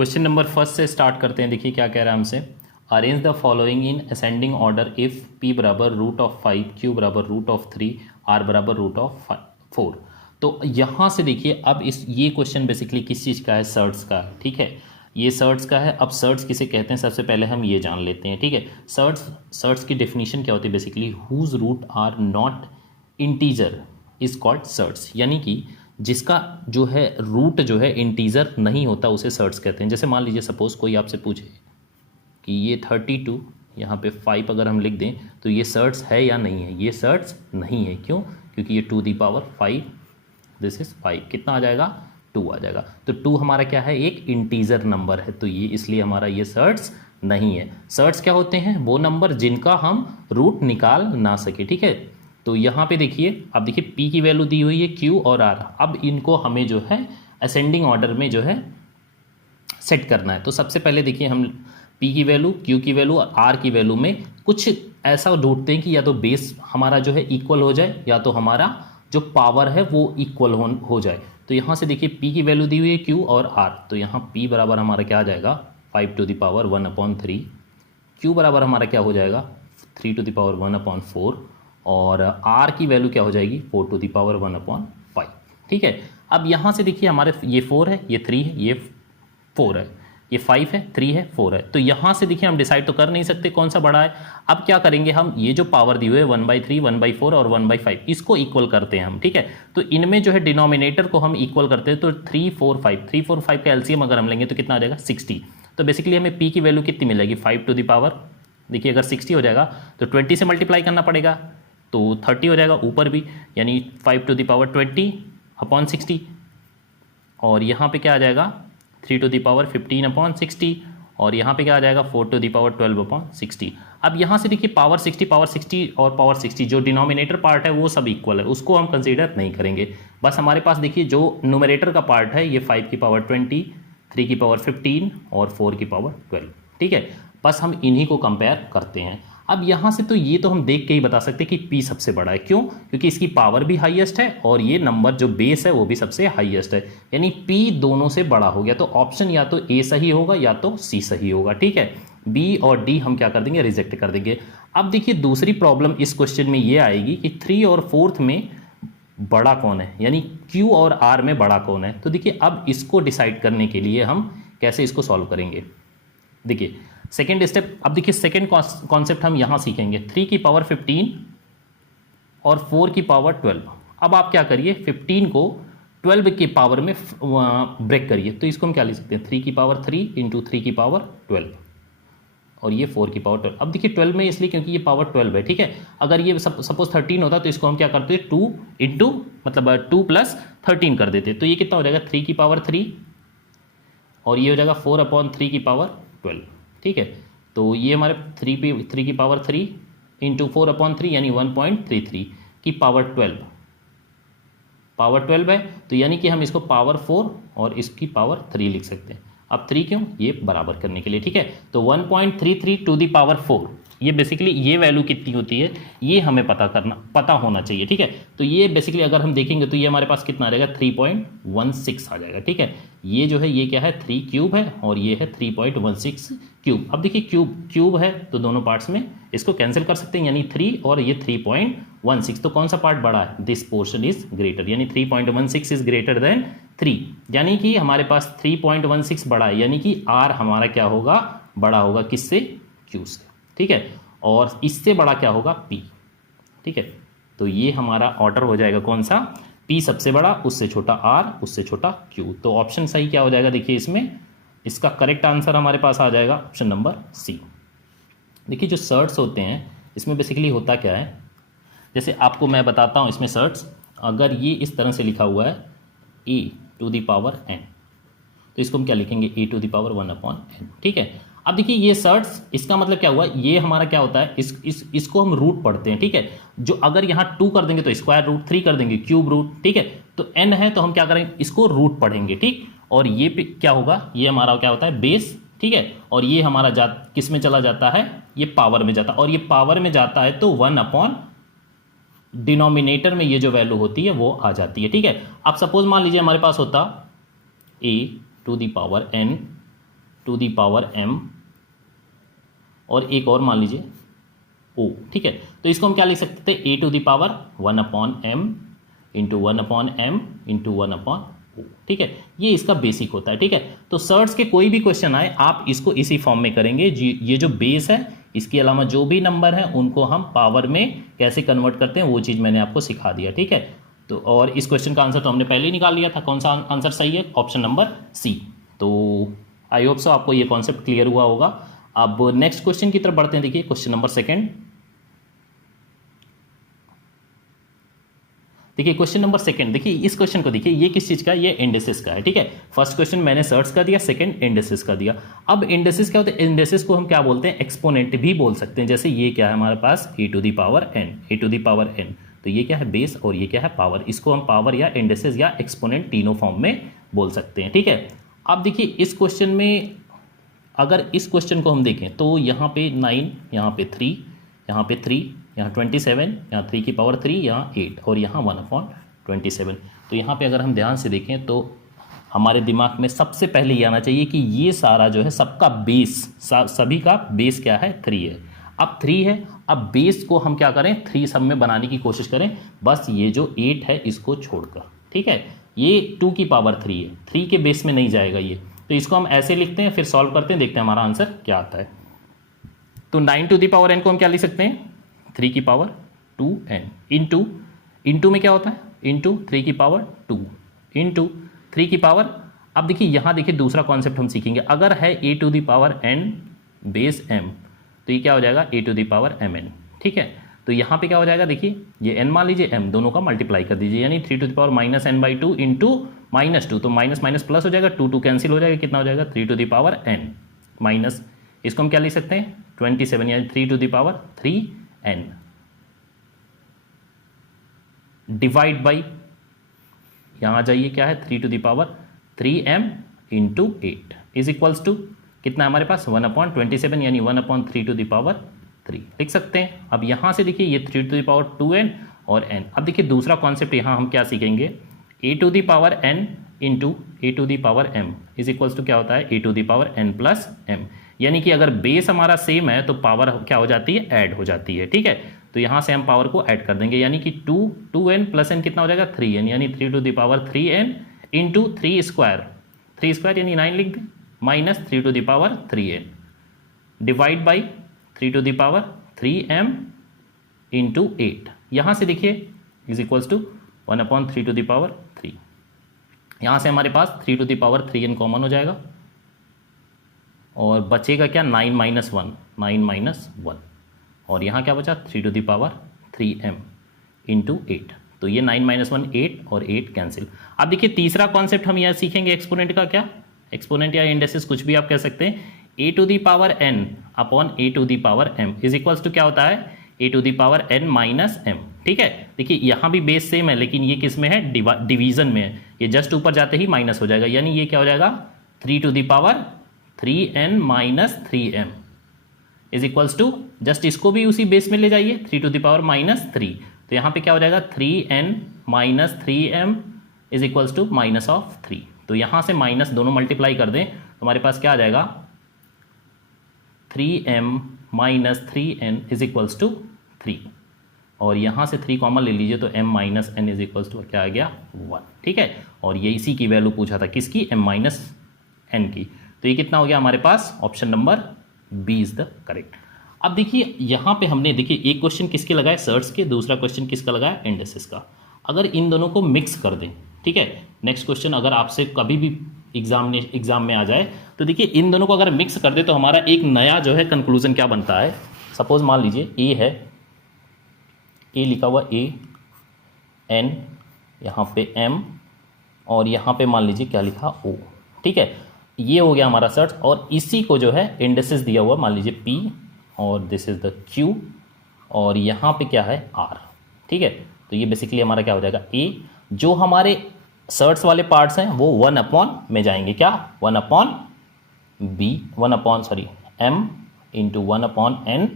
Question number first से start करते हैं। देखिए क्या कह रहा है हमसे, arrange the following in ascending order if p बराबर रूट ऑफ 5, q बराबर रूट ऑफ 3, r बराबर रूट ऑफ 4। तो यहाँ से देखिए अब ये क्वेश्चन बेसिकली किस चीज़ का है, सर्ट्स का है। ठीक है, ये सर्ट्स का है। अब सर्ट्स किसे कहते हैं सबसे पहले हम ये जान लेते हैं। ठीक है, सर्ट्स की डेफिनेशन क्या होती है basically, whose root are not integer is called surds, यानी कि जिसका जो है रूट जो है इंटीजर नहीं होता उसे सर्ट्स कहते हैं। जैसे मान लीजिए सपोज कोई आपसे पूछे कि ये 32 यहाँ पे 5 अगर हम लिख दें तो ये सर्ट्स है या नहीं है, ये सर्ट्स नहीं है। क्यों? क्योंकि ये 2 दी पावर 5, दिस इज 5, कितना आ जाएगा 2 आ जाएगा। तो 2 हमारा क्या है, एक इंटीजर नंबर है, तो ये इसलिए हमारा ये सर्ट्स नहीं है। सर्ट्स क्या होते हैं, वो नंबर जिनका हम रूट निकाल ना सके। ठीक है, तो यहाँ पे देखिए, अब देखिए p की वैल्यू दी हुई है, q और r। अब इनको हमें जो है असेंडिंग ऑर्डर में जो है सेट करना है। तो सबसे पहले देखिए हम p की वैल्यू, q की वैल्यू और r की वैल्यू में कुछ ऐसा ढूंढते हैं कि या तो बेस हमारा जो है इक्वल हो जाए या तो हमारा जो पावर है वो इक्वल हो जाए। तो यहाँ से देखिए p की वैल्यू दी हुई है q और r, तो यहाँ p बराबर हमारा क्या आ जाएगा 5 टू द पावर 1/3, q बराबर हमारा क्या हो जाएगा 3 टू द पावर 1/4 और r की वैल्यू क्या हो जाएगी 4 टू द पावर 1/5। ठीक है, अब यहाँ से देखिए हमारे ये 4 है, ये 3 है, ये 4 है, ये 5 है, 3 है, 4 है। तो यहाँ से देखिए हम डिसाइड तो कर नहीं सकते कौन सा बड़ा है। अब क्या करेंगे हम, ये जो पावर दी हुई है 1/3, 1/4 और 1/5, इसको इक्वल करते हैं हम। ठीक है, तो इनमें जो है डिनोमिनेटर को हम इक्वल करते हैं। तो 3 4 5 का एलसीएम अगर हम लेंगे तो कितना आ जाएगा 60। तो बेसिकली हमें p की वैल्यू कितनी मिलेगी 5 टू द पावर, देखिए अगर 60 हो जाएगा तो 20 से मल्टीप्लाई करना पड़ेगा तो 30 हो जाएगा ऊपर भी, यानी 5 टू द पावर 20/60 और यहाँ पे क्या आ जाएगा 3 टू द पावर 15/60 और यहाँ पे क्या आ जाएगा 4 टू द पावर 12/60। अब यहाँ से देखिए पावर 60 और पावर 60 जो डिनोमिनेटर पार्ट है वो सब इक्वल है, उसको हम कंसीडर नहीं करेंगे। बस हमारे पास देखिए जो न्यूमरेटर का पार्ट है ये 5 की पावर 20, 3 की पावर 15 और 4 की पावर 12। ठीक है, बस हम इन्हीं को कंपेयर करते हैं। अब यहाँ से तो ये तो हम देख के ही बता सकते हैं कि p सबसे बड़ा है। क्यों? क्योंकि इसकी पावर भी हाईएस्ट है और ये नंबर जो बेस है वो भी सबसे हाईएस्ट है, यानी p दोनों से बड़ा हो गया। तो ऑप्शन या तो a सही होगा या तो c सही होगा। ठीक है, b और d हम क्या कर देंगे, रिजेक्ट कर देंगे। अब देखिए दूसरी प्रॉब्लम इस क्वेश्चन में ये आएगी कि 3 और 4 में बड़ा कौन है, यानी q और r में बड़ा कौन है। तो देखिए अब इसको डिसाइड करने के लिए हम कैसे इसको सॉल्व करेंगे। देखिए सेकेंड स्टेप, अब देखिए सेकेंड कॉन्सेप्ट हम यहाँ सीखेंगे, 3 की पावर 15 और 4 की पावर 12। अब आप क्या करिए 15 को 12 की पावर में ब्रेक करिए, तो इसको हम क्या लिख सकते हैं 3 की पावर 3 इंटू 3 की पावर 12 और ये 4 की पावर 12। अब देखिए 12 में इसलिए क्योंकि ये पावर 12 है। ठीक है, अगर ये सपोज 13 होता तो इसको हम क्या करते 2 इंटू मतलब 2 प्लस 13 कर देते, तो ये कितना हो जाएगा 3 की पावर 3 और ये हो जाएगा 4/3 की पावर 12। ठीक है, तो ये हमारे 3 की पावर 3 इंटू 4/3 यानी 1.33 की पावर 12 है, तो यानी कि हम इसको पावर 4 और इसकी पावर 3 लिख सकते हैं। अब 3 क्यों, ये बराबर करने के लिए। ठीक है, तो 1.33 टू द पावर 4, ये बेसिकली ये वैल्यू कितनी होती है ये हमें पता होना चाहिए। ठीक है, तो ये बेसिकली अगर हम देखेंगे तो ये हमारे पास कितना आ जाएगा 3.16 आ जाएगा। ठीक है, ये जो है ये क्या है 3 क्यूब है और ये है 3.16 क्यूब। अब देखिए क्यूब है तो दोनों पार्ट्स में इसको कैंसिल कर सकते हैं, यानी 3 और ये 3.16। तो कौन सा पार्ट बड़ा है, दिस पोर्शन इज ग्रेटर, यानी 3.16 इज ग्रेटर देन 3, यानी कि हमारे पास 3.16 बड़ा है, यानी कि r हमारा क्या होगा बड़ा होगा किससे, q से। ठीक है, और इससे बड़ा क्या होगा p। ठीक है, तो ये हमारा ऑर्डर हो जाएगा कौन सा, p सबसे बड़ा, उससे छोटा r, उससे छोटा q। तो ऑप्शन सही क्या हो जाएगा, देखिए इसमें इसका करेक्ट आंसर हमारे पास आ जाएगा ऑप्शन नंबर सी। देखिए जो सर्ट्स होते हैं इसमें बेसिकली होता क्या है, जैसे आपको मैं बताता हूँ इसमें सर्ट्स, अगर ये इस तरह से लिखा हुआ है a to the power n, तो इसको हम क्या लिखेंगे a to the power 1/n। ठीक है, अब देखिए ये सर्ट्स, इसका मतलब क्या हुआ, ये हमारा क्या होता है इसको हम रूट पढ़ते हैं। ठीक है, जो अगर यहाँ 2 कर देंगे तो स्क्वायर रूट, 3 कर देंगे क्यूब रूट। ठीक है, तो n है तो हम क्या करेंगे इसको रूट पढ़ेंगे। ठीक, और ये क्या होगा, ये हमारा क्या होता है बेस। ठीक है, और ये हमारा किस में चला जाता है, ये पावर में जाता है, और ये पावर में जाता है तो 1/ डिनोमिनेटर में ये जो वैल्यू होती है वो आ जाती है। ठीक है, अब सपोज मान लीजिए हमारे पास होता a to the power n to the power m और एक और मान लीजिए o, ठीक है। तो इसको हम क्या लिख सकते थे, a to the power 1/m into 1/m into 1/o, ठीक है। ये इसका बेसिक होता है, ठीक है। तो सर्ट्स के कोई भी क्वेश्चन आए आप इसको इसी फॉर्म में करेंगे। ये जो बेस है, इसके अलावा जो भी नंबर है उनको हम पावर में कैसे कन्वर्ट करते हैं वो चीज़ मैंने आपको सिखा दिया, ठीक है। तो और इस क्वेश्चन का आंसर तो हमने पहले ही निकाल लिया था। कौन सा आंसर सही है, ऑप्शन नंबर सी। तो आई होप सो आपको ये कॉन्सेप्ट क्लियर हुआ होगा। अब नेक्स्ट क्वेश्चन की तरफ बढ़ते हैं। देखिए क्वेश्चन नंबर सेकंड, देखिए क्वेश्चन नंबर सेकंड, देखिए इस क्वेश्चन को देखिए, ये किस चीज का है, ये इंडेसिस का है, ठीक है। फर्स्ट क्वेश्चन मैंने सर्ट्स का दिया, सेकंड इंडेसिस का दिया। अब इंडेसिस क्या होता है, इंडेसिस को हम क्या बोलते हैं, एक्सपोनेंट भी बोल सकते हैं। जैसे ये क्या है हमारे पास, ए टू दी पावर n, तो ये क्या है बेस और ये क्या है पावर। इसको हम पावर या इंडेसिस या एक्सपोनेंट तीनों फॉर्म में बोल सकते हैं, ठीक है। अब देखिए इस क्वेश्चन में अगर इस क्वेश्चन को हम देखें तो यहाँ पे 9, यहाँ पे 3, यहाँ पे 3, यहाँ 27, यहाँ 3 की पावर 3, यहाँ 8 और यहाँ 1/27। तो यहाँ पे अगर हम ध्यान से देखें तो हमारे दिमाग में सबसे पहले ये आना चाहिए कि ये सारा जो है सबका बेस, सभी का बेस क्या है, 3 है। अब 3 है, अब बेस को हम क्या करें, 3 सब में बनाने की कोशिश करें, बस ये जो 8 है इसको छोड़कर, ठीक है। ये 2 की पावर 3 है, 3 के बेस में नहीं जाएगा ये, तो इसको हम ऐसे लिखते हैं, फिर सॉल्व करते हैं, देखते हैं हमारा आंसर क्या आता है। तो 9 टू दी पावर n को हम क्या लिख सकते हैं, 3 की पावर 2n इंटू में क्या होता है, इंटू 3 की पावर 2 इंटू 3 की पावर। अब देखिए यहाँ देखिए दूसरा कॉन्सेप्ट हम सीखेंगे, अगर है a to the power n base m तो ये क्या हो जाएगा, a to the power mn, ठीक है। तो यहाँ पे क्या हो जाएगा, देखिए ये n मान लीजिए, m दोनों का मल्टीप्लाई कर दीजिए, यानी 3 to the power -n/2 into -2, तो माइनस माइनस प्लस हो जाएगा, 2 कैंसिल हो जाएगा, कितना हो जाएगा, 3 to the power n minus, इसको हम क्या लिख सकते हैं 27, यानी 3 to the power 3n divide by, यहाँ आ जाइए क्या है, 3 to the power 3m into 8 is equals to कितना है हमारे पास, 1/27, यानी 1/3 टू दी पावर 3 लिख सकते हैं। अब यहाँ से देखिए ये 3 टू दी पावर 2n और n। अब देखिए दूसरा कॉन्सेप्ट यहाँ हम क्या सीखेंगे, a to the power n into a to the power m is equals to क्या होता है, a to the power n plus m, यानी कि अगर बेस हमारा सेम है तो पावर क्या हो जाती है, ऐड हो जाती है, ठीक है। तो यहाँ से हम पावर को ऐड कर देंगे, यानी कि 2n प्लस n कितना हो जाएगा, 3n, यानी 3 to the power 3n into 3 square यानी 9 लिख दें, minus 3 to the power 3n divide by 3 to the power 3m into 8। यहाँ से देखिए is equals to 1/3 to the power 3, यहाँ से हमारे पास 3 to the power 3n common हो जाएगा और बचेगा क्या, 9 माइनस 1, और यहाँ क्या बचा, 3 to the power 3m into 8। तो ये 9 माइनस 1 8 और 8 कैंसिल। अब देखिए तीसरा कॉन्सेप्ट हम यहाँ सीखेंगे एक्सपोनेंट का, क्या एक्सपोनेंट या इंडेसिस कुछ भी आप कह सकते हैं, a to the power n upon a to the power m is equals to क्या होता है, a to the power n minus m, ठीक है। देखिए यहाँ भी बेस सेम है लेकिन ये किस में है, डिवीजन में है, ये जस्ट ऊपर जाते ही माइनस हो जाएगा, यानी ये क्या हो जाएगा, 3 to the power 3n minus 3m is equals to, just इसको भी उसी बेस में ले जाइए, 3 टू दी पावर -3, तो यहाँ पे क्या हो जाएगा, 3n minus 3m is equals to -3। तो यहाँ से माइनस दोनों मल्टीप्लाई कर दें तो हमारे पास क्या आ जाएगा, 3m minus 3n is equals to 3, और यहाँ से 3 कॉमन ले लीजिए तो m minus n is equals to क्या आ गया, 1, ठीक है। और ये इसी की वैल्यू पूछा था, किसकी, m माइनस n की। तो ये कितना हो गया हमारे पास, option number B is the correct. अब देखिए यहाँ पे हमने देखिए एक क्वेश्चन किसके लगाया, सर्ट्स के, दूसरा क्वेश्चन किसका लगाया, इंडेसिस का। अगर इन दोनों को मिक्स कर दें, ठीक है, नेक्स्ट क्वेश्चन अगर आपसे कभी भी एग्जाम में आ जाए तो देखिए इन दोनों को अगर मिक्स कर दे तो हमारा एक नया जो है कंक्लूजन क्या बनता है। सपोज मान लीजिए ए है, ए लिखा हुआ ए, एन यहाँ पे एम और यहाँ पे मान लीजिए क्या लिखा, ओ, ठीक है। ये हो गया हमारा सर्च, और इसी को जो है इंडेसिस दिया हुआ मान लीजिए पी और दिस इज द क्यू और यहाँ पे क्या है आर, ठीक है। तो ये बेसिकली हमारा क्या हो जाएगा, ए। जो हमारे सर्ट्स वाले पार्ट्स हैं वो 1/, में जाएंगे, क्या 1/b, m into 1/n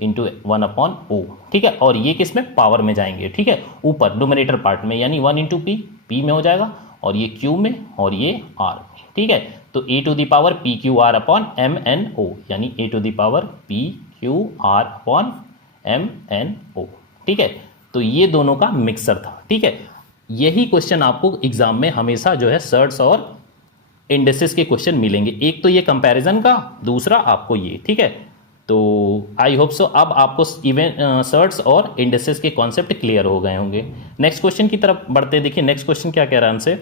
into 1/o, ठीक है। और ये किस में, पावर में जाएंगे, ठीक है, ऊपर डोमिनेटर पार्ट में, यानी 1 इंटू पी में हो जाएगा, और ये Q में और ये R में, ठीक है। तो e to the power P Q R upon M N O, यानी e to the power P Q R upon M N O, ठीक है। तो ये दोनों का मिक्सर था, ठीक है। यही क्वेश्चन आपको एग्जाम में हमेशा जो है सर्ट्स और इंडेक्सेस के क्वेश्चन मिलेंगे। एक तो ये कंपैरिजन का, दूसरा आपको ये, ठीक है। तो आई होप सो अब आपको इवन सर्ट्स और इंडेक्सेस के कॉन्सेप्ट क्लियर हो गए होंगे। नेक्स्ट क्वेश्चन की तरफ बढ़ते, देखिए नेक्स्ट क्वेश्चन क्या कह रहा है हमसे।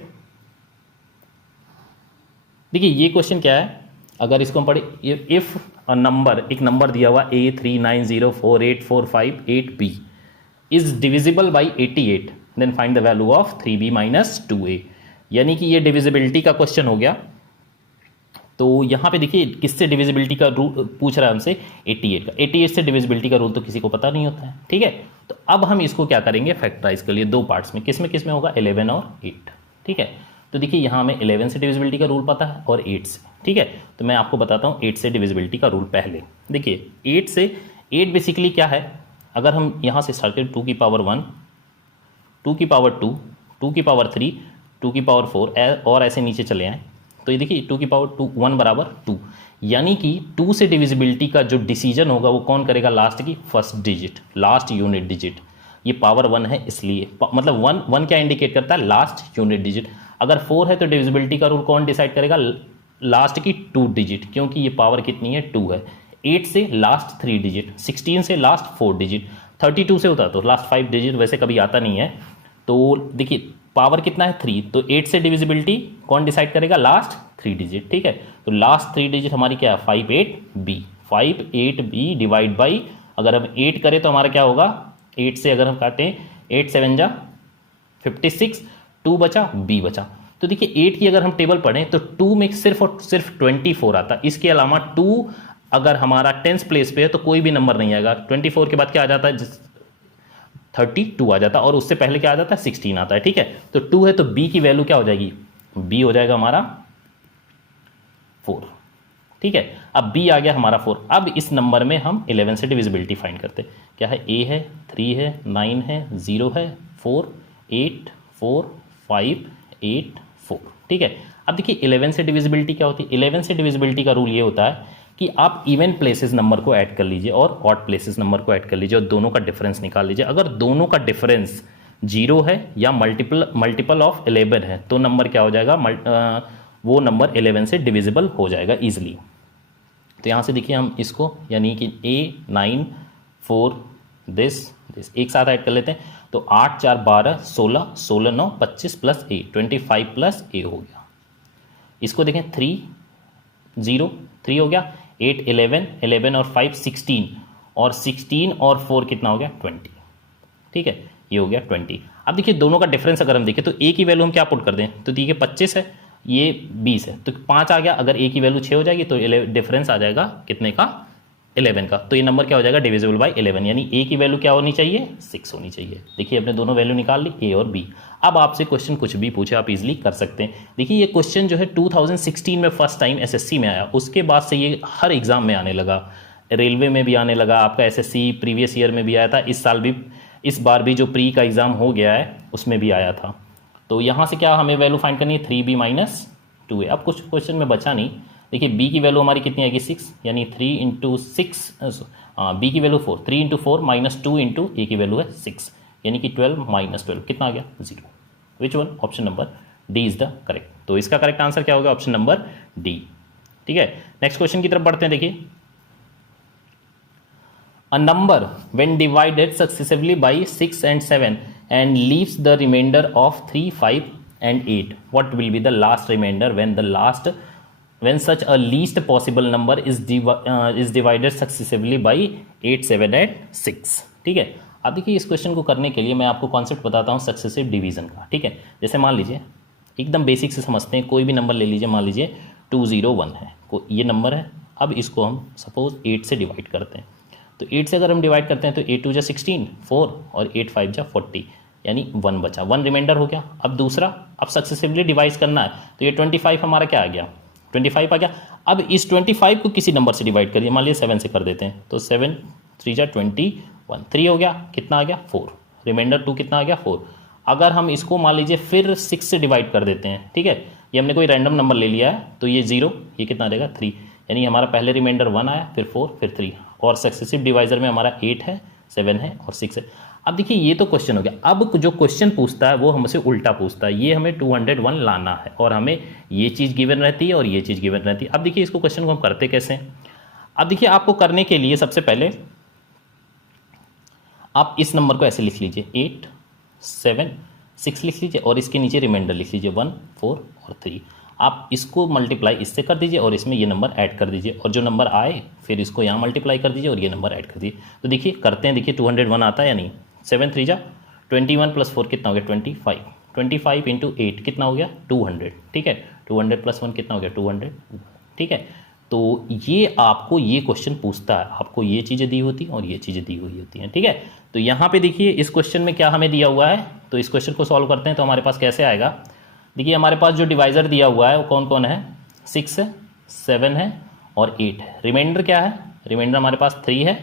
देखिए ये क्वेश्चन क्या है, अगर इसको हम पढ़े, इफ अ नंबर, एक नंबर दिया हुआ A39048458B is divisible by 88, then find the value of 3B minus 2A। यानी कि ये डिविजिबिलिटी का क्वेश्चन हो गया। तो यहाँ पे देखिए किससे डिविजिबिलिटी का रूल पूछ रहा है हमसे, 88 का। 88 से डिविजिबिलिटी का रूल तो किसी को पता नहीं होता है, ठीक है। तो अब हम इसको क्या करेंगे, फैक्टराइज कर लिए दो पार्ट्स में। किस में होगा, 11 और 8, ठीक है। तो देखिए यहाँ हमें 11 से डिविजिबिलिटी का रूल पता है और 8 से, ठीक है। तो मैं आपको बताता हूँ 8 से डिविजिबिलिटी का रूल पहले। देखिए 8 से, 8 बेसिकली क्या है, अगर हम यहाँ से स्टार्ट करें 2 की पावर 1, 2 की पावर 2, 2 की पावर 3, 2 की पावर 4 और ऐसे नीचे चले आए, तो ये देखिए 2 की पावर 1 बराबर 2, यानी कि 2 से डिविजिबिलिटी का जो डिसीजन होगा वो कौन करेगा, लास्ट की first digit, last unit digit. ये पावर 1 है इसलिए, मतलब 1 क्या इंडिकेट करता है, लास्ट यूनिट डिजिट। अगर 4 है तो डिविजिबिलिटी का रूल कौन डिसाइड करेगा, लास्ट की 2 डिजिट, क्योंकि ये पावर कितनी है, 2 है। 8 से लास्ट 3 डिजिट, 16 से लास्ट 4 डिजिट, 32 से होता है तो लास्ट 5 डिजिट, वैसे कभी आता नहीं है। तो देखिए पावर कितना है, 3, तो 8 से डिविजिबिलिटी कौन डिसाइड करेगा, लास्ट 3 डिजिट, ठीक है। तो लास्ट 3 डिजिट हमारी क्या है, 58B, 58B डिवाइड बाई, अगर हम 8 करें तो हमारा क्या होगा, 8 से अगर हम काटें 8 7 जा 56, 2 बचा, B बचा। तो देखिए 8 की अगर हम टेबल पढ़ें तो 2 में सिर्फ और सिर्फ 24 आता है। इसके अलावा 2 अगर हमारा 10th प्लेस पे है तो कोई भी नंबर नहीं आएगा। 24 के बाद क्या आ जाता है, 32 आ जाता है, और उससे पहले क्या आ जाता है, 16 आता है, ठीक है। तो 2 है तो B की वैल्यू क्या हो जाएगी, B हो जाएगा हमारा 4, ठीक है। अब B आ गया हमारा 4। अब इस नंबर में हम 11 से डिविजिबिलिटी फाइंड करते हैं। क्या है, A है, 3 है, 9 है, 0 है, 4, 8, 4, 5, 8, 4, ठीक है। अब देखिए 11 से डिविजिबिलिटी क्या होती है, 11 से डिविजिबिलिटी का रूल ये होता है कि आप इवन प्लेसेस नंबर को ऐड कर लीजिए और ऑड प्लेसेस नंबर को ऐड कर लीजिए और दोनों का डिफरेंस निकाल लीजिए। अगर दोनों का डिफरेंस 0 है या मल्टीपल ऑफ 11 है तो नंबर क्या हो जाएगा, वो नंबर 11 से डिविजिबल हो जाएगा ईजिली। तो यहाँ से देखिए हम इसको, यानी कि A9 4 दिस एक साथ ऐड कर लेते हैं। तो 8 4 12 16, 16 9 25 प्लस A 25 प्लस A हो गया। इसको देखें 3 0 3 हो गया, 8 11, 11 और 5 16, और 16 और 4 कितना हो गया, 20, ठीक है। ये हो गया 20। अब देखिए दोनों का डिफरेंस अगर हम देखें तो A की वैल्यू हम क्या पुट कर दें, तो देखिए 25 है, ये 20 है, तो 5 आ गया। अगर A की वैल्यू 6 हो जाएगी तो डिफरेंस आ जाएगा कितने का, 11 का। तो ये नंबर क्या हो जाएगा, डिविजिबल बाई 11, यानी A की वैल्यू क्या होनी चाहिए, 6 होनी चाहिए। देखिए अपने दोनों वैल्यू निकाल ली, A और B। अब आपसे क्वेश्चन कुछ भी पूछे आप इजीली कर सकते हैं। देखिए ये क्वेश्चन जो है 2016 में फर्स्ट टाइम SSC में आया, उसके बाद से ये हर एग्जाम में आने लगा, रेलवे में भी आने लगा, आपका SSC प्रीवियस ईयर में भी आया था, इस साल भी, इस बार भी जो प्री का एग्जाम हो गया है उसमें भी आया था। तो यहाँ से क्या हमें वैल्यू फाइंड करनी है, 3B माइनस 2A। अब कुछ क्वेश्चन में बचा नहीं, देखिए B की वैल्यू हमारी कितनी आएगी, 6, यानी 3 इंटू 6, B की value 4, 3 into 4 minus 2 into A की वैल्यू है 6, यानी कि 12 माइनस 12 कितना आ गया, 0। Which one, option number D is the correct. तो इसका करेक्ट आंसर क्या होगा, ऑप्शन नंबर डी, ठीक है। नेक्स्ट क्वेश्चन की तरफ बढ़ते हैं। देखिए a number when divided successively by 6 and 7 and leaves the remainder of 3, 5 and 8, what will be the last remainder when such a least possible number is divided successively by 8, 7 and 6, ठीक है। अब देखिए इस क्वेश्चन को करने के लिए मैं आपको कॉन्सेप्ट बताता हूँ सक्सेसिव डिवीजन का, ठीक है। जैसे मान लीजिए एकदम बेसिक से समझते हैं, कोई भी नंबर ले लीजिए, मान लीजिए 201 है, ये नंबर है। अब इसको हम सपोज 8 से डिवाइड करते हैं, तो 8 से अगर हम डिवाइड करते हैं तो 8 2 जा 16, 4 और 8 5 जा 40, यानी 1 बचा, 1 रिमाइंडर हो गया। अब दूसरा, अब सक्सेसिवली डिवाइड करना है, तो ये 25 हमारा क्या आ गया, 25 आ गया। अब इस 25 को किसी नंबर से डिवाइड करिए, मान लीजिए 7 से कर देते हैं, तो 7 3 जा 21, 3 हो गया, कितना आ गया 4, रिमाइंडर 2 कितना आ गया 4। अगर हम इसको मान लीजिए फिर 6 से डिवाइड कर देते हैं, ठीक है, ये हमने कोई रैंडम नंबर ले लिया है, तो ये 0, ये कितना आ जाएगा 3, यानी हमारा पहले रिमाइंडर 1 आया, फिर 4, फिर 3, और सक्सेसिव डिवाइजर में हमारा 8 है, 7 है और 6 है। अब देखिए ये तो क्वेश्चन हो गया। अब जो क्वेश्चन पूछता है वो हमसे उल्टा पूछता है, ये हमें 201 लाना है और हमें ये चीज़ गिवन रहती है और ये चीज़ गिवन रहती है। अब देखिए इसको क्वेश्चन को हम करते कैसे हैं। अब देखिए आपको करने के लिए सबसे पहले आप इस नंबर को ऐसे लिख लीजिए, 8, 7, 6 लिख लीजिए और इसके नीचे रिमाइंडर लिख लीजिए 1, 4 और 3। आप इसको मल्टीप्लाई इससे कर दीजिए और इसमें ये नंबर ऐड कर दीजिए, और जो नंबर आए फिर इसको यहाँ मल्टीप्लाई कर दीजिए और ये नंबर ऐड कर दीजिए। तो देखिए करते हैं, देखिए 201 आता है या नहीं। 7 3 जा 21 + 4 कितना हो गया 25, 25 × 8 कितना हो गया 200, ठीक है, 200 + 1 कितना हो गया 200, ठीक है। तो ये आपको ये क्वेश्चन पूछता है, आपको ये चीज़ें दी होती हैं और ये चीज़ें दी हुई होती हैं, ठीक है। तो यहाँ पे देखिए इस क्वेश्चन में क्या हमें दिया हुआ है, तो इस क्वेश्चन को सॉल्व करते हैं तो हमारे पास कैसे आएगा। देखिए हमारे पास जो डिवाइज़र दिया हुआ है वो कौन कौन है, 6 है, 7 है और 8 है। रिमाइंडर क्या है, रिमाइंडर हमारे पास 3 है,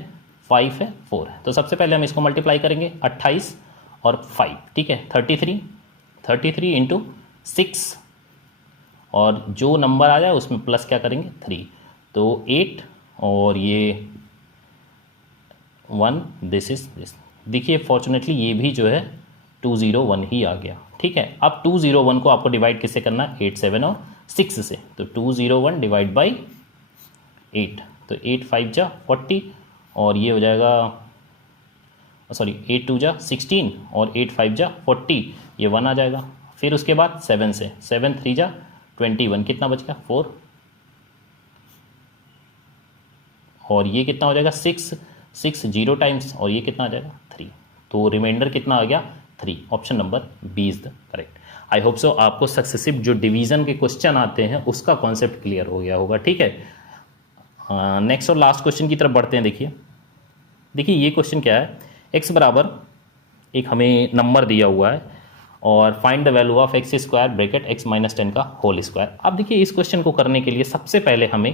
5 है, 4 है। तो सबसे पहले हम इसको मल्टीप्लाई करेंगे 28 और 5, ठीक है, 33 × 6 और जो नंबर आ जाए उसमें प्लस क्या करेंगे 3, तो 8 और ये 1, दिस इज दिस। देखिए फॉर्चुनेटली ये भी जो है 201 ही आ गया, ठीक है। अब 201 को आपको डिवाइड किससे करना है, 8, 7 और 6 से। तो 201 डिवाइड बाई 8, तो 8 5 जा 40 और ये हो जाएगा, सॉरी 8 2 जा 16 और 8 5 जा 40, ये 1 आ जाएगा। फिर उसके बाद 7 से, 7 3 जा 21, कितना बच गया 4 और ये कितना हो जाएगा 6 0 टाइम्स और ये कितना आ जाएगा 3। तो रिमाइंडर कितना आ गया 3। Option number B is the correct. I hope so आपको सक्सेसिव जो डिवीजन के क्वेश्चन आते हैं उसका कॉन्सेप्ट क्लियर हो गया होगा, ठीक है। नेक्स्ट और लास्ट क्वेश्चन की तरफ बढ़ते हैं। देखिए ये क्वेश्चन क्या है, x बराबर एक हमें नंबर दिया हुआ है और find the value of x² bracket x - 10 का होल स्क्वायर। अब देखिए इस क्वेश्चन को करने के लिए सबसे पहले हमें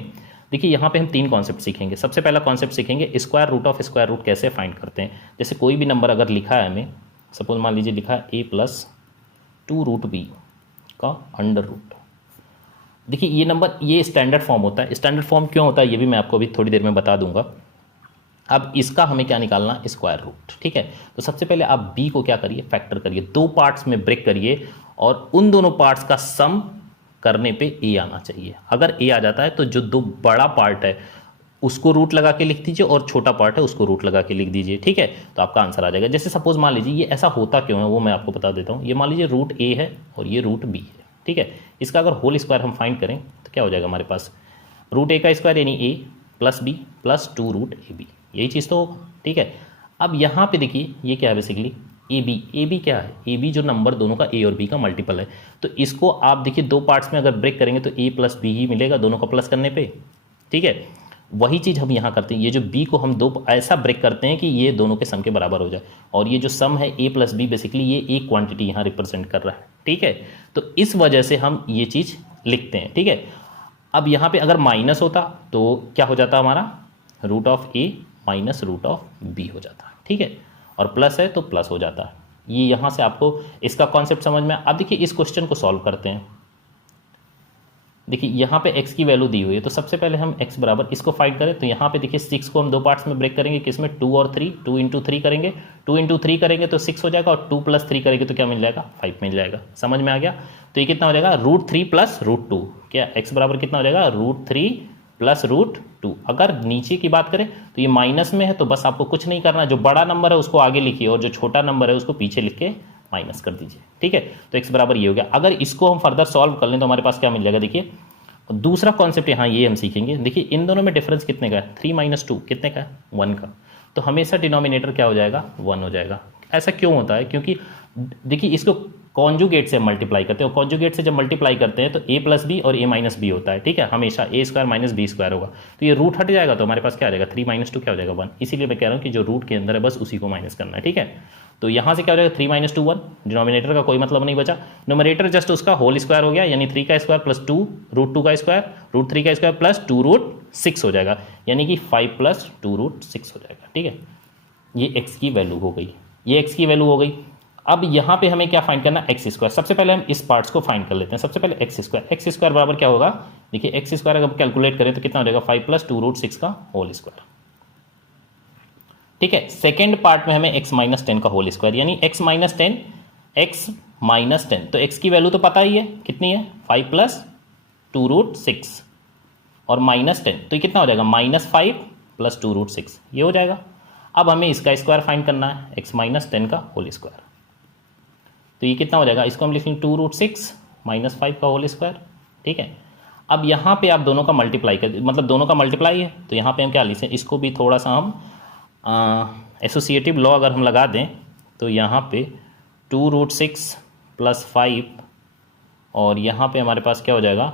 देखिए यहाँ पे हम 3 कॉन्सेप्ट सीखेंगे। सबसे पहला कॉन्सेप्ट सीखेंगे square root of square root कैसे फाइंड करते हैं। जैसे कोई भी नंबर अगर लिखा है हमें, सपोज मान लीजिए लिखा है a + 2√b का अंडर रूट। देखिए ये नंबर ये स्टैंडर्ड फॉर्म होता है। स्टैंडर्ड फॉर्म क्यों होता है ये भी मैं आपको अभी थोड़ी देर में बता दूंगा। अब इसका हमें क्या निकालना, स्क्वायर रूट, ठीक है। तो सबसे पहले आप b को क्या करिए, फैक्टर करिए, 2 पार्ट्स में ब्रेक करिए और उन दोनों पार्ट्स का सम करने पे a आना चाहिए। अगर a आ जाता है तो जो 2 बड़ा पार्ट है उसको रूट लगा के लिख दीजिए और छोटा पार्ट है उसको रूट लगा के लिख दीजिए, ठीक है। तो आपका आंसर आ जाएगा। जैसे सपोज मान लीजिए ये ऐसा होता क्यों है वो मैं आपको बता देता हूँ। ये मान लीजिए रूट a है और ये रूट b है, ठीक है। इसका अगर होल स्क्वायर हम फाइंड करें तो क्या हो जाएगा हमारे पास, रूट a का स्क्वायर यानी a + b + 2√ab, यही चीज़ तो होगा, ठीक है। अब यहाँ पे देखिए ये क्या है बेसिकली AB क्या है, AB जो नंबर दोनों का a और b का मल्टीपल है। तो इसको आप देखिए 2 पार्ट्स में अगर ब्रेक करेंगे तो a + b ही मिलेगा दोनों का प्लस करने पे, ठीक है। वही चीज़ हम यहाँ करते हैं, ये जो b को हम 2 ऐसा ब्रेक करते हैं कि ये दोनों के सम के बराबर हो जाए और ये जो सम है a + b बेसिकली ये एक क्वांटिटी यहाँ रिप्रेजेंट कर रहा है, ठीक है। तो इस वजह से हम ये चीज़ लिखते हैं, ठीक है। अब यहाँ पे अगर माइनस होता तो क्या हो जाता हमारा, root of a - root of b हो जाता है, ठीक है। और प्लस है तो प्लस हो जाता है। ये यहाँ से आपको इसका कॉन्सेप्ट समझ में। अब देखिए इस क्वेश्चन को सॉल्व करते हैं। देखिए यहाँ पे x की वैल्यू दी हुई है तो सबसे पहले हम x बराबर इसको फाइंड करें। तो यहाँ पे देखिए 6 को हम 2 पार्ट्स में ब्रेक करेंगे, किसमें 2 और 3, 2 × 3 करेंगे, 2 × 3 करेंगे तो 6 हो जाएगा और 2 + 3 करेंगे तो क्या मिल जाएगा 5 मिल जाएगा। समझ में आ गया। तो ये कितना हो जाएगा √3 + √2, क्या x बराबर कितना हो जाएगा √3 + √2। अगर नीचे की बात करें तो ये माइनस में है तो बस आपको कुछ नहीं करना, जो बड़ा नंबर है उसको आगे लिखिए और जो छोटा नंबर है उसको पीछे लिख के माइनस कर दीजिए, ठीक है। तो x बराबर ये हो गया। अगर इसको हम फर्दर सॉल्व कर लें तो हमारे पास क्या मिल जाएगा, देखिए दूसरा कॉन्सेप्ट यहाँ ये हम सीखेंगे। देखिए इन दोनों में डिफरेंस कितने का है, 3 - 2 कितने का है, 1 का। तो हमेशा डिनोमिनेटर क्या हो जाएगा 1 हो जाएगा। ऐसा क्यों होता है, क्योंकि देखिए इसको कॉन्जुगेट से मल्टीप्लाई करते हैं और कॉन्जुगेट से जब मल्टीप्लाई करते हैं तो a + b और a - b होता है, ठीक है। हमेशा a² - b² होगा। तो ये रूट हट जाएगा तो हमारे पास क्या आ जाएगा 3 - 2 क्या हो जाएगा 1। इसीलिए मैं कह रहा हूँ कि जो रूट के अंदर है बस उसी को माइनस करना है, ठीक है। तो यहाँ से क्या हो जाएगा 3 - 2 1, डिनोमिनेटर का कोई मतलब नहीं बचा। नोमिनेटर जस्ट उसका होल स्क्वायर हो गया, यानी 3 का स्क्वायर + 2 √2 का स्क्वायर √3 का स्क्वायर + 2√6 हो जाएगा, यानी कि 5 + 2√6 हो जाएगा, ठीक है। ये x की वैल्यू हो गई, ये x की वैल्यू हो गई। अब यहाँ पे हमें क्या फाइंड करना है, एक्स स्क्वायर। सबसे पहले हम इस पार्ट्स को फाइंड कर लेते हैं। सबसे पहले एक्स स्क्वायर बराबर क्या होगा, देखिए एक्स स्क्वायर अगर कैलकुलेट करें तो कितना हो जाएगा 5 + 2√6 का होल स्क्वायर। ठीक है, सेकेंड पार्ट में हमें x - 10 का होल स्क्वायर, यानी x - 10 तो x की वैल्यू तो पता ही है कितनी है, 5 + 2√6 और -10 तो ये कितना हो जाएगा -5 + 2√6, ये हो जाएगा। अब हमें इसका स्क्वायर फाइंड करना है, x - 10 का होल स्क्वायर, तो ये कितना हो जाएगा, इसको हम लिखेंगे 2√6 - 5 का होल स्क्वायर। ठीक है, अब यहाँ पे आप दोनों का मल्टीप्लाई कर, मतलब दोनों का मल्टीप्लाई है, तो यहाँ पे हम क्या लिखते हैं, इसको भी थोड़ा सा हम एसोसिएटिव लॉ अगर हम लगा दें तो यहाँ पे 2√6 + 5 और यहाँ पे हमारे पास क्या हो जाएगा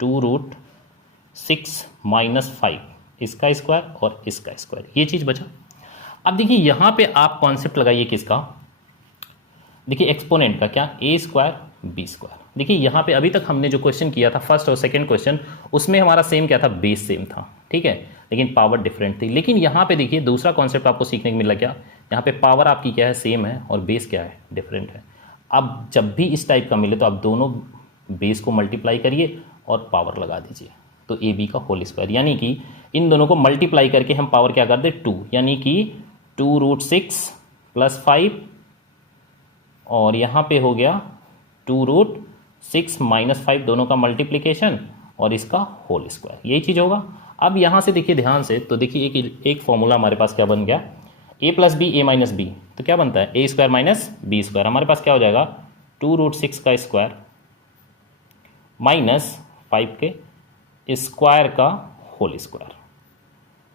2√6 - 5, इसका स्क्वायर और इसका स्क्वायर, ये चीज़ बचा। अब देखिए यहाँ पे आप कॉन्सेप्ट लगाइए किसका, देखिए एक्सपोनेंट का, क्या a² b²। देखिए यहाँ पे अभी तक हमने जो क्वेश्चन किया था फर्स्ट और सेकंड क्वेश्चन, उसमें हमारा सेम क्या था, बेस सेम था। ठीक है, लेकिन पावर डिफरेंट थी। लेकिन यहाँ पे देखिए दूसरा कॉन्सेप्ट आपको सीखने को मिला, क्या यहाँ पे पावर आपकी क्या है, सेम है और बेस क्या है, डिफरेंट है। अब जब भी इस टाइप का मिले तो आप दोनों बेस को मल्टीप्लाई करिए और पावर लगा दीजिए, तो ए बी का होल स्क्वायर, यानी कि इन दोनों को मल्टीप्लाई करके हम पावर क्या कर दे 2, यानी कि 2√6 + 5 और यहाँ पे हो गया 2√6 - 5, दोनों का मल्टीप्लिकेशन और इसका होल स्क्वायर, यही चीज़ होगा। अब यहाँ से देखिए ध्यान से, तो देखिए एक फॉर्मूला हमारे पास क्या बन गया, a + b a - b, तो क्या बनता है a² - b²। हमारे पास क्या हो जाएगा 2√6 का स्क्वायर -5 के स्क्वायर का होल स्क्वायर,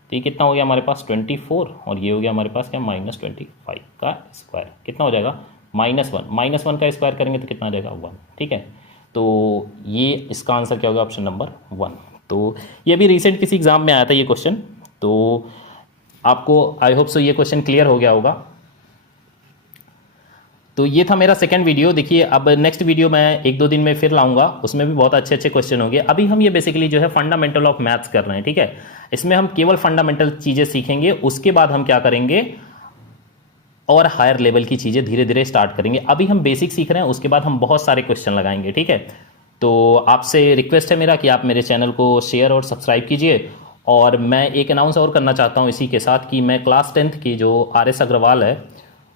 तो ये कितना हो गया हमारे पास 24 और ये हो गया हमारे पास क्या -25 का स्क्वायर, कितना हो जाएगा -1 का स्क्वायर करेंगे तो कितना आ जाएगा 1। ठीक है, तो ये इसका आंसर क्या होगा, ऑप्शन नंबर 1। तो ये अभी रिसेंट किसी एग्जाम में आया था ये क्वेश्चन, तो आपको आई होप सो ये क्वेश्चन क्लियर हो गया होगा। तो ये था मेरा सेकंड वीडियो। देखिए अब नेक्स्ट वीडियो मैं 1-2 दिन में फिर लाऊंगा, उसमें भी बहुत अच्छे अच्छे क्वेश्चन होंगे। अभी हम ये बेसिकली जो है फंडामेंटल ऑफ मैथ्स कर रहे हैं। ठीक है, इसमें हम केवल फंडामेंटल चीज़ें सीखेंगे, उसके बाद हम क्या करेंगे और हायर लेवल की चीज़ें धीरे धीरे स्टार्ट करेंगे। अभी हम बेसिक सीख रहे हैं, उसके बाद हम बहुत सारे क्वेश्चन लगाएंगे। ठीक है, तो आपसे रिक्वेस्ट है मेरा कि आप मेरे चैनल को शेयर और सब्सक्राइब कीजिए। और मैं एक अनाउंस और करना चाहता हूँ इसी के साथ कि मैं क्लास 10th की जो RS अग्रवाल है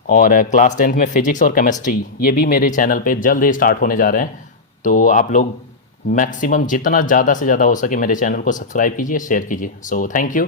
और क्लास 10th में फिजिक्स और केमिस्ट्री, ये भी मेरे चैनल पे जल्द ही स्टार्ट होने जा रहे हैं। तो आप लोग मैक्सिमम जितना ज़्यादा से ज़्यादा हो सके मेरे चैनल को सब्सक्राइब कीजिए, शेयर कीजिए। So thank you.